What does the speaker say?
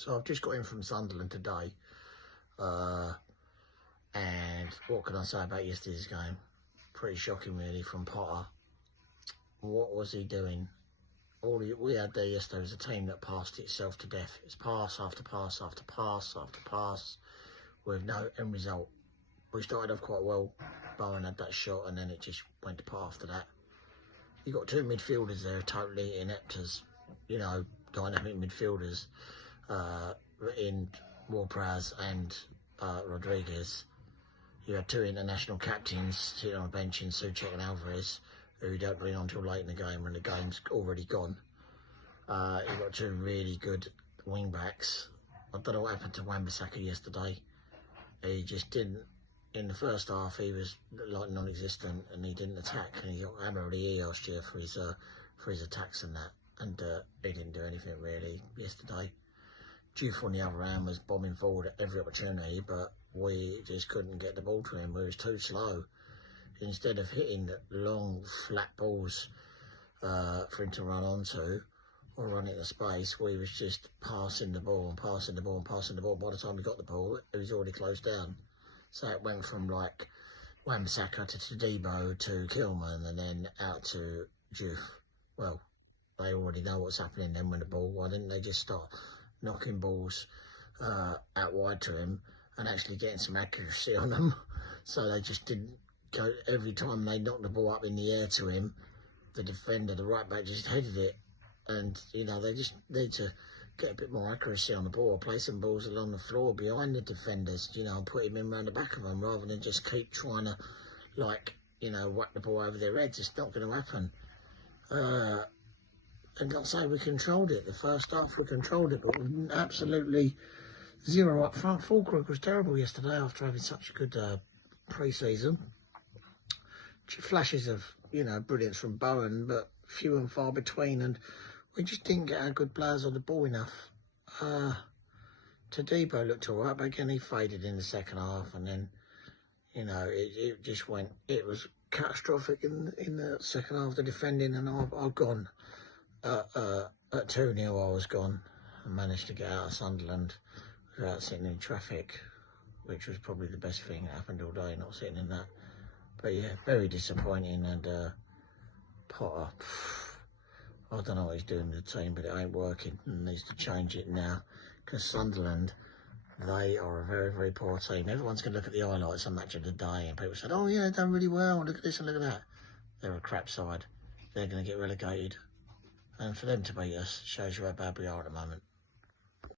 So I've just got in from Sunderland today, and what can I say about yesterday's game? Pretty shocking really from Potter. What was he doing? All we had there yesterday was a team that passed itself to death. It's pass after pass after pass after pass with no end result. We started off quite well. Bowen had that shot and then it just went to pot after that. You got two midfielders there totally inept as, you know, dynamic midfielders in Ward-Prowse and Rodriguez. You had two international captains sitting on a bench in Souček and Alvarez, who don't bring on till late in the game when the game's already gone. You've got two really good wing backs. I don't know what happened to Wan-Bissaka yesterday. He just didn't. In the first half, he was like non-existent and he didn't attack. And he got hammered of the year last year for his attacks and that. And he didn't do anything really yesterday. Juve on the other hand was bombing forward at every opportunity, but we just couldn't get the ball to him. We was too slow. Instead of hitting the long, flat balls for him to run onto or run into space, we was just passing the ball and passing the ball and passing the ball. By the time we got the ball, it was already closed down. So it went from like Wan-Bissaka to Todibo to Kilman and then out to Juve. Well, they already know what's happening then with the ball. Why didn't they just start knocking balls out wide to him and actually getting some accuracy on them? So they just didn't go. Every time they knocked the ball up in the air to him, the defender, the right back, just headed it. And, you know, they just need to get a bit more accuracy on the ball, play some balls along the floor behind the defenders, you know, and put him in around the back of them rather than just keep trying to, like, you know, whack the ball over their heads. It's not going to happen. And like I say, we controlled it. The first half we controlled it, but absolutely zero up front. Fulkrug was terrible yesterday after having such a good pre-season. Flashes of, you know, brilliance from Bowen, but few and far between, and we just didn't get our good players on the ball enough. Todibo looked all right, but again, he faded in the second half, and then, you know, it just went, it was catastrophic in the second half, the defending, and I've gone. At 2-0, I was gone and managed to get out of Sunderland without sitting in traffic, which was probably the best thing that happened all day, not sitting in that. But yeah, very disappointing, and Potter, I don't know what he's doing with the team, but it ain't working and needs to change it now, because Sunderland, they are a very, very poor team. Everyone's going to look at the highlights on Match of the Day and people said, oh yeah, they've done really well, look at this and look at that. They're a crap side. They're going to get relegated. And for them to beat us shows you how bad we are at the moment.